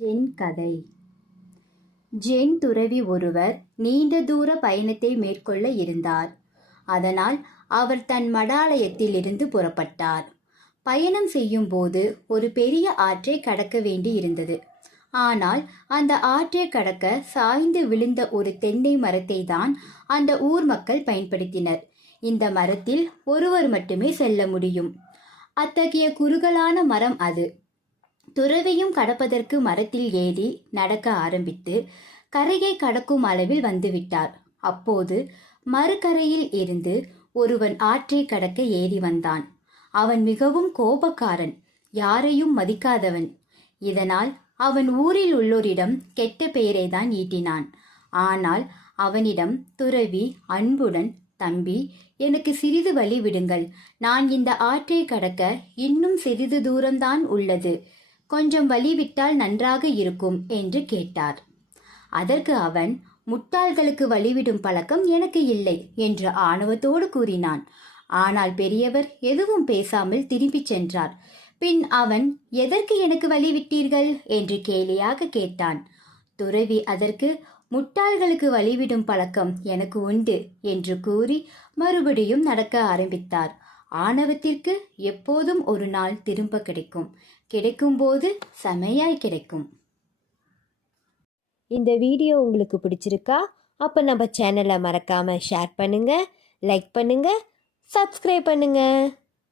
Gen கதை. Gen துறவி ஒருவர் நீண்ட தூர பயணத்தை மேற்கொள்ள இருந்தார். அதனால் அவர் தன் மடாலயத்தில் இருந்து புறப்பட்டார். பயணம் செய்யும் போது ஒரு பெரிய ஆற்றை கடக்க வேண்டி இருந்தது. ஆனால் அந்த ஆற்றை கடக்க சாய்ந்து விழுந்த ஒரு தென்னை மரத்தை தான் அந்த ஊர் மக்கள் பயன்படுத்தினர். இந்த மரத்தில் ஒருவர் மட்டுமே செல்ல முடியும். அத்தகைய குறுகலான மரம் அது. துறவியும் கடப்பதற்கு மரத்தில் ஏறி நடக்க ஆரம்பித்து கரையை கடக்கும் அளவில் வந்துவிட்டார். அப்போது மறுகரையில் இருந்து ஒருவன் ஆற்றை கடக்க ஏறி வந்தான். அவன் மிகவும் கோபக்காரன், யாரையும் மதிக்காதவன். இதனால் அவன் ஊரில் உள்ளோரிடம் கெட்ட பெயரை தான் ஈட்டினான். ஆனால் அவனிடம் துறவி அன்புடன், தம்பி, எனக்கு சிறிது வழி விடுங்கள், நான் இந்த ஆற்றை கடக்க இன்னும் சிறிது தூரம்தான் உள்ளது, கொஞ்சம் வழி விட்டால் நன்றாக இருக்கும் என்று கேட்டார். அதற்கு அவன், முட்டாள்களுக்கு வழிவிடும் பழக்கம் எனக்கு இல்லை என்று ஆணவத்தோடு கூறினான். ஆனால் பெரியவர் எதுவும் பேசாமல் திரும்பிச் சென்றார். பின் அவன், எதற்கு எனக்கு வழிவிட்டீர்கள் என்று கேலியாக கேட்டான். துறவி அதற்கு, முட்டாள்களுக்கு வழிவிடும் பழக்கம் எனக்கு உண்டு என்று கூறி மறுபடியும் நடக்க ஆரம்பித்தார். ஆணவத்திற்கு எப்போதும் ஒரு நாள் திரும்ப கிடைக்கும்போது செமையாய் கிடைக்கும். இந்த வீடியோ உங்களுக்கு பிடிச்சிருக்கா? அப்போ நம்ம சேனலை மறக்காமல் ஷேர் பண்ணுங்கள், லைக் பண்ணுங்கள், சப்ஸ்கிரைப் பண்ணுங்கள்.